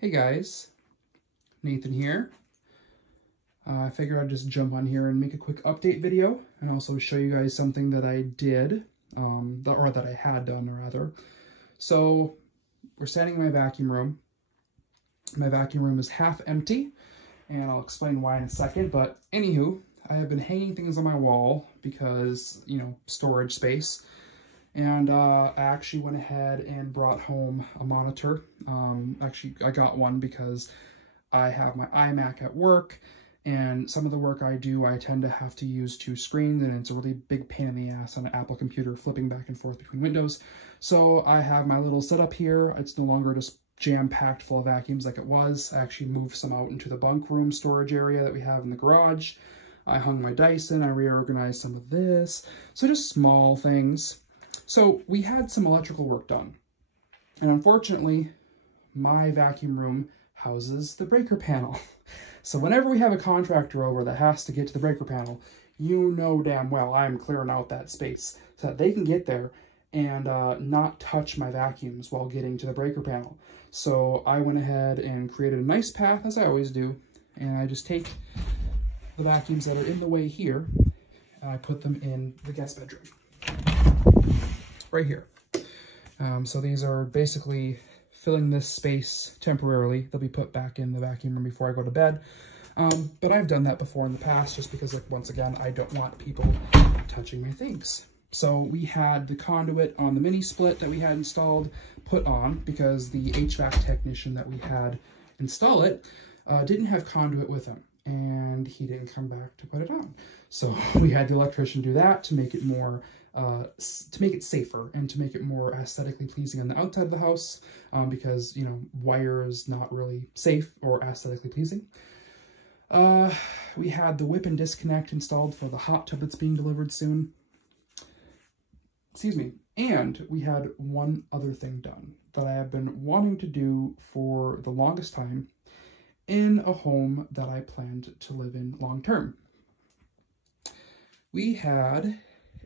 Hey guys, Nathan here. I figured I'd just jump on here and make a quick update video and also show you guys something that I did, or that I had done rather. So we're standing in my vacuum room. My vacuum room is half empty and I'll explain why in a second, but anywho, I have been hanging things on my wall because, you know, storage space. And I actually went ahead and brought home a monitor. Actually, I got one because I have my iMac at work, and some of the work I do, I tend to have to use two screens, and it's a really big pain in the ass on an Apple computer flipping back and forth between windows. So I have my little setup here. It's no longer just jam-packed full of vacuums like it was. I actually moved some out into the bunk room storage area that we have in the garage. I hung my Dyson, I reorganized some of this. So just small things. So we had some electrical work done, and unfortunately, my vacuum room houses the breaker panel. So whenever we have a contractor over that has to get to the breaker panel, you know damn well I'm clearing out that space so that they can get there and not touch my vacuums while getting to the breaker panel. So I went ahead and created a nice path, as I always do, and I just take the vacuums that are in the way here, and I put them in the guest bedroom. Right here. So these are basically filling this space temporarily. They'll be put back in the vacuum room before I go to bed. But I've done that before in the past just because, like, once again, I don't want people touching my things. So we had the conduit on the mini split that we had installed put on because the HVAC technician that we had install it didn't have conduit with him, and he didn't come back to put it on. So we had the electrician do that to make it more to make it safer and to make it more aesthetically pleasing on the outside of the house, because, you know, wire is not really safe or aesthetically pleasing. We had the whip and disconnect installed for the hot tub that's being delivered soon. Excuse me. And we had one other thing done that I have been wanting to do for the longest time in a home that I planned to live in long term. We had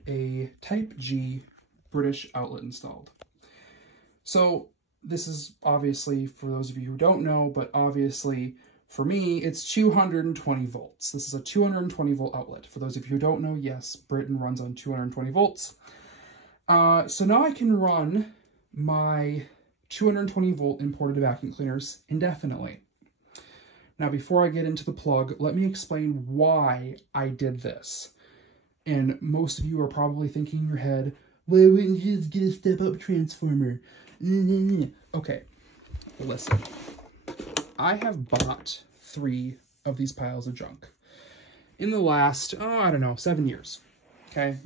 a Type G British outlet installed. So this is obviously, for those of you who don't know, but obviously for me, it's 220 volts. This is a 220 volt outlet. For those of you who don't know, yes, Britain runs on 220 volts. So now I can run my 220 volt imported vacuum cleaners indefinitely. Now, before I get into the plug, let me explain why I did this. And most of you are probably thinking in your head, why wouldn't you just get a step-up transformer? Okay, listen. I have bought 3 of these piles of junk in the last, I don't know, 7 years, okay?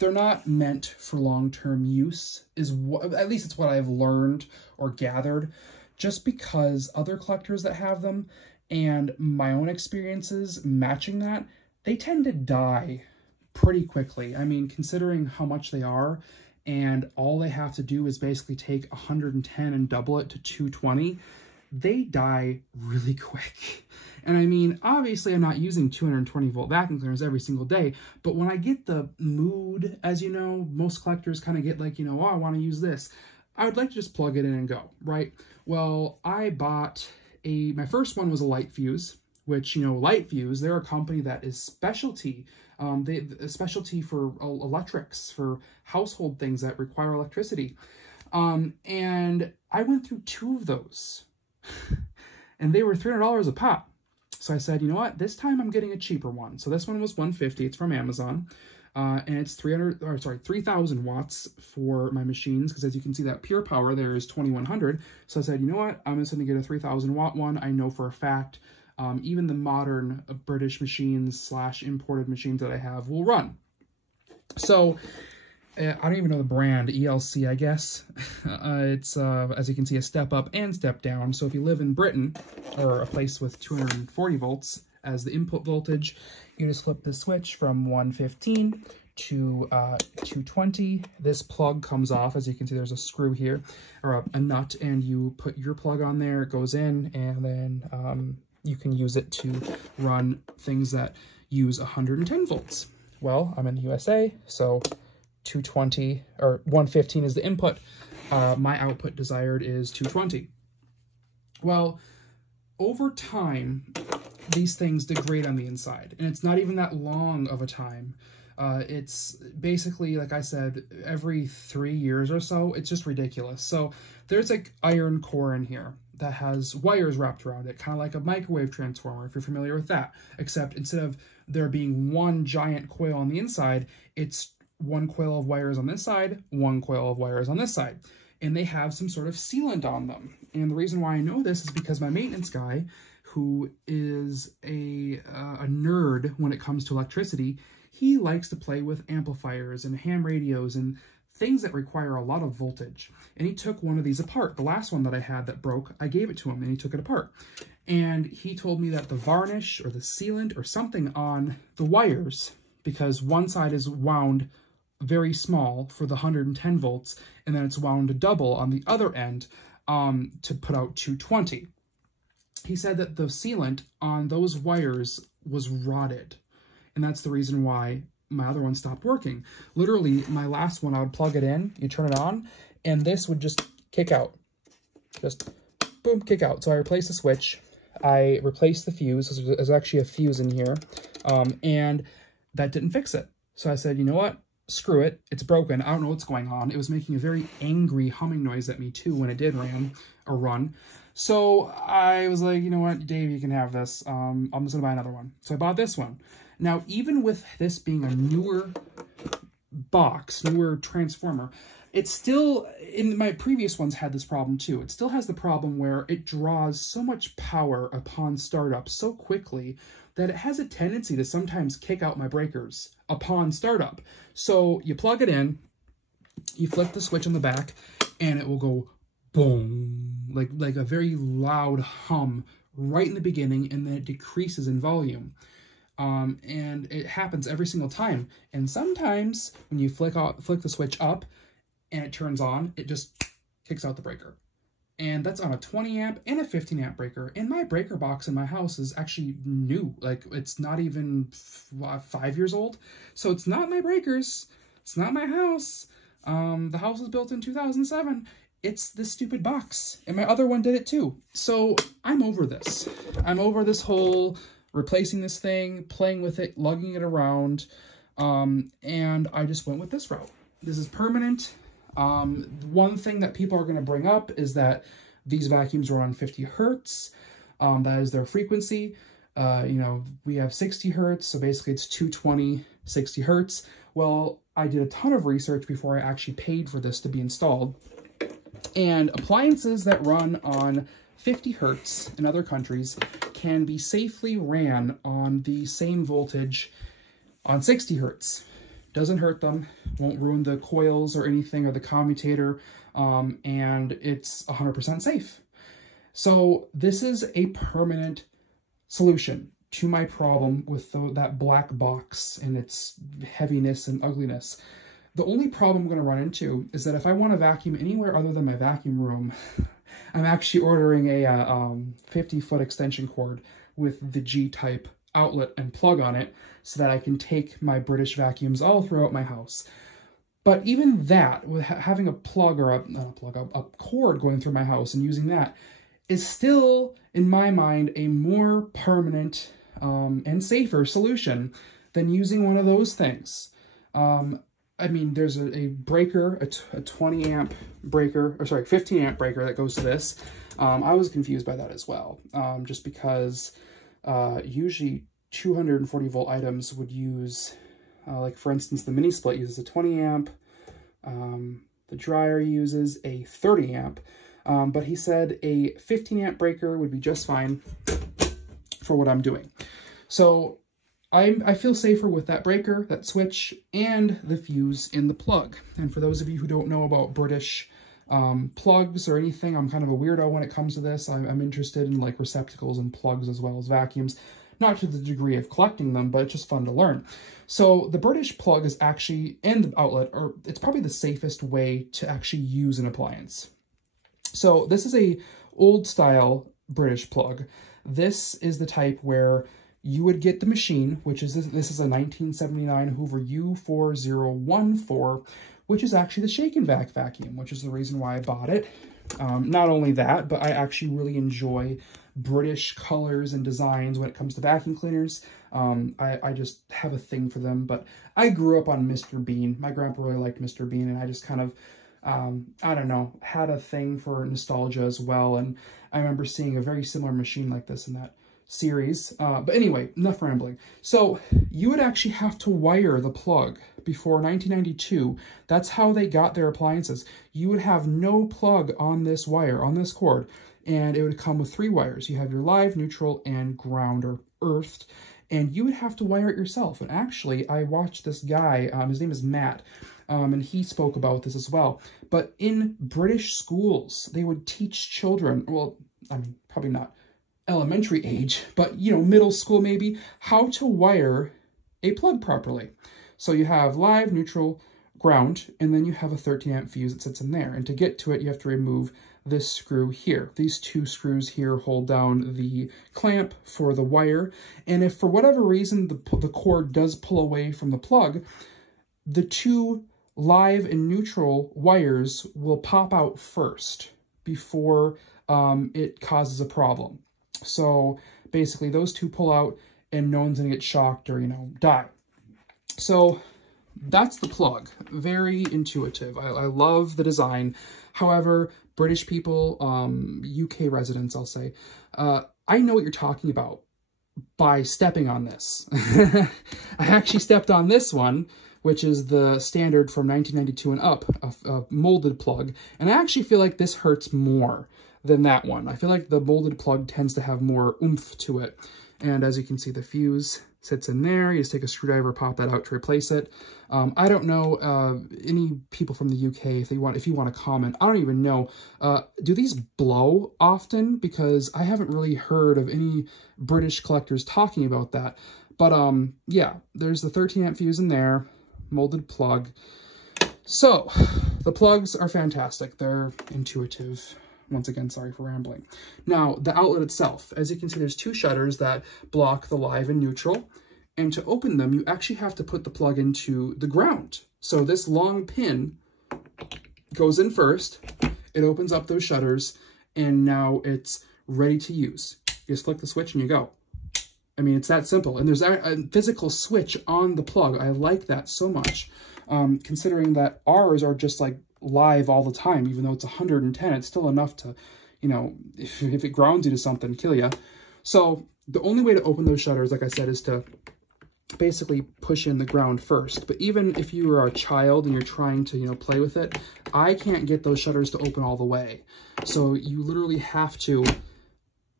They're not meant for long-term use, at least it's what I've learned or gathered, just because other collectors that have them and my own experiences matching that, they tend to die pretty quickly. I mean, considering how much they are, and all they have to do is basically take 110 and double it to 220, they die really quick. And I mean, obviously I'm not using 220 volt vacuum cleaners every single day, but when I get the mood, as you know, most collectors kind of get like, you know, oh, I want to use this, I would like to just plug it in and go, right? Well, I bought my first one was a Light Fuse, which, you know, Light Fuse, they're a company that is specialty. A specialty for electrics, for household things that require electricity. And I went through 2 of those and they were $300 a pop. So I said, you know what, this time I'm getting a cheaper one. So this one was $150, it's from Amazon. And it's 3,000 watts for my machines, because as you can see, that pure power there is 2,100. So I said, you know what, I'm just going to get a 3,000 watt one. I know for a fact even the modern British machines / imported machines that I have will run. So I don't even know the brand, ELC, I guess. It's, as you can see, a step up and step down. So if you live in Britain, or a place with 240 volts as the input voltage, you just flip the switch from 115 to 220. This plug comes off. As you can see, there's a screw here, or a nut, and you put your plug on there, it goes in, and then you can use it to run things that use 110 volts. Well, I'm in the USA, so 220 or 115 is the input. My output desired is 220. Well, over time, these things degrade on the inside, and it's not even that long of a time. It's basically, like I said, every 3 years or so. It's just ridiculous. So there's like iron core in here that has wires wrapped around it, kind of like a microwave transformer, if you're familiar with that. Except instead of there being one giant coil on the inside, it's one coil of wires on this side, one coil of wires on this side. And they have some sort of sealant on them. And the reason why I know this is because my maintenance guy, who is a nerd when it comes to electricity, he likes to play with amplifiers and ham radios and things that require a lot of voltage. And he took one of these apart. The last one that I had that broke, I gave it to him and he took it apart. And he told me that the varnish or the sealant or something on the wires, because one side is wound very small for the 110 volts, and then it's wound double on the other end to put out 220. He said that the sealant on those wires was rotted, and that's the reason why my other one stopped working. Literally, my last one, I would plug it in, you turn it on, and this would just kick out. Just, boom, kick out. So I replaced the switch. I replaced the fuse. There's actually a fuse in here, and that didn't fix it. So I said, you know what? Screw it. It's broken. I don't know what's going on. It was making a very angry humming noise at me, too, when it did run. So I was like, you know what, Dave, you can have this. I'm just going to buy another one. So I bought this one. Now, even with this being a newer box, newer transformer, it's still, in my previous ones had this problem too. It still has the problem where it draws so much power upon startup so quickly that it has a tendency to sometimes kick out my breakers upon startup. So you plug it in, you flip the switch on the back, and it will go boom, like a very loud hum right in the beginning, and then it decreases in volume. And it happens every single time. And sometimes when you flick the switch up and it turns on, it just kicks out the breaker. And that's on a 20 amp and a 15 amp breaker. And my breaker box in my house is actually new. Like, it's not even 5 years old. So it's not my breakers. It's not my house. The house was built in 2007. It's this stupid box. And my other one did it too. So I'm over this. I'm over this whole replacing this thing, playing with it, lugging it around. And I just went with this route. This is permanent. One thing that people are going to bring up is that these vacuums run on 50 hertz. That is their frequency. You know, we have 60 hertz, so basically it's 220, 60 hertz. Well, I did a ton of research before I actually paid for this to be installed. And appliances that run on 50 hertz in other countries can be safely ran on the same voltage on 60 hertz. Doesn't hurt them, won't ruin the coils or anything or the commutator, and it's 100% safe. So this is a permanent solution to my problem with that black box and its heaviness and ugliness. The only problem I'm going to run into is that if I want to vacuum anywhere other than my vacuum room, I'm actually ordering a 50-foot extension cord with the G-type outlet and plug on it so that I can take my British vacuums all throughout my house. But even that, with having a plug or a cord going through my house and using that, is still, in my mind, a more permanent and safer solution than using one of those things. I mean, there's a breaker, a 20 amp breaker, or sorry, 15 amp breaker that goes to this. I was confused by that as well, just because usually 240 volt items would use, like for instance, the mini split uses a 20 amp, the dryer uses a 30 amp, but he said a 15 amp breaker would be just fine for what I'm doing. So I feel safer with that breaker, that switch, and the fuse in the plug. And for those of you who don't know about British plugs or anything, I'm kind of a weirdo when it comes to this. I'm interested in like receptacles and plugs as well as vacuums. Not to the degree of collecting them, but it's just fun to learn. So the British plug is actually, and the outlet, or it's probably the safest way to actually use an appliance. So this is a old style British plug. This is the type where you would get the machine, which is, this is a 1979 Hoover U4014, which is actually the shake and vac vacuum, which is the reason why I bought it. Not only that, but I actually really enjoy British colors and designs when it comes to vacuum cleaners. I just have a thing for them, but I grew up on Mr. Bean. My grandpa really liked Mr. Bean, and I just kind of, I don't know, had a thing for nostalgia as well, and I remember seeing a very similar machine like this in that series. But anyway, enough rambling. So you would actually have to wire the plug before 1992. That's how they got their appliances. You would have no plug on this wire, on this cord, and it would come with 3 wires. You have your live, neutral, and ground or earthed, and you would have to wire it yourself. And actually, I watched this guy, his name is Matt, and he spoke about this as well. But in British schools, they would teach children, well, I mean, probably not elementary age, but, you know, middle school maybe, how to wire a plug properly. So you have live, neutral, ground, and then you have a 13 amp fuse that sits in there. And to get to it, you have to remove this screw here. These 2 screws here hold down the clamp for the wire. And if for whatever reason the cord does pull away from the plug, the 2 live and neutral wires will pop out first before it causes a problem. So basically those 2 pull out and no one's gonna get shocked or, you know, die. So that's the plug. Very intuitive. I love the design. However, British people, UK residents, I'll say, I know what you're talking about by stepping on this. I actually stepped on this one, which is the standard from 1992 and up, a molded plug. And I actually feel like this hurts more than that one. I feel like the molded plug tends to have more oomph to it. And as you can see, the fuse sits in there. You just take a screwdriver, pop that out to replace it. I don't know any people from the UK, if you want to comment. I don't even know. Do these blow often? Because I haven't really heard of any British collectors talking about that. But yeah, there's the 13 amp fuse in there, molded plug. So the plugs are fantastic. They're intuitive. Once again, sorry for rambling. Now, the outlet itself, as you can see, there's 2 shutters that block the live and neutral. And to open them, you actually have to put the plug into the ground. So this long pin goes in first. It opens up those shutters, and now it's ready to use. You just flick the switch and you go. I mean, it's that simple. And there's a physical switch on the plug. I like that so much, considering that ours are just like live all the time. Even though it's 110, it's still enough to, you know, if it grounds you to something, kill you. So the only way to open those shutters, like I said, is to basically push in the ground first. But even if you are a child and you're trying to, you know, play with it, I can't get those shutters to open all the way. So you literally have to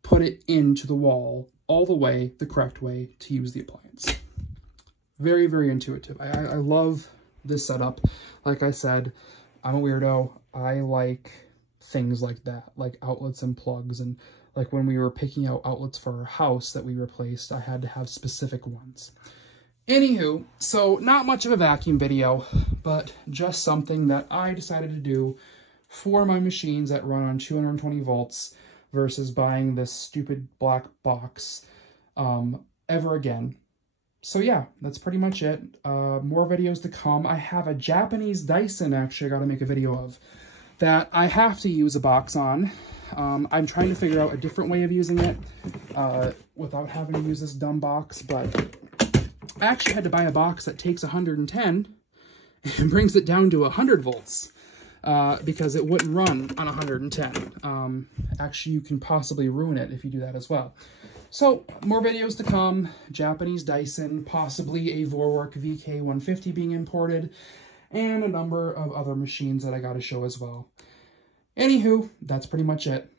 put it into the wall all the way, the correct way to use the appliance. Very, very intuitive. I love this setup. Like I said, I'm a weirdo. I like things like that, like outlets and plugs. And like when we were picking out outlets for our house that we replaced, I had to have specific ones. Anywho, so not much of a vacuum video, but just something that I decided to do for my machines that run on 220 volts versus buying this stupid black box ever again. So yeah, that's pretty much it. More videos to come. I have a Japanese Dyson, actually, I gotta make a video of, that I have to use a box on. I'm trying to figure out a different way of using it without having to use this dumb box, but I actually had to buy a box that takes 110 and brings it down to 100 volts because it wouldn't run on 110. Actually, you can possibly ruin it if you do that as well. So, more videos to come. Japanese Dyson, possibly a Vorwerk VK150 being imported, and a number of other machines that I got to show as well. Anywho, that's pretty much it.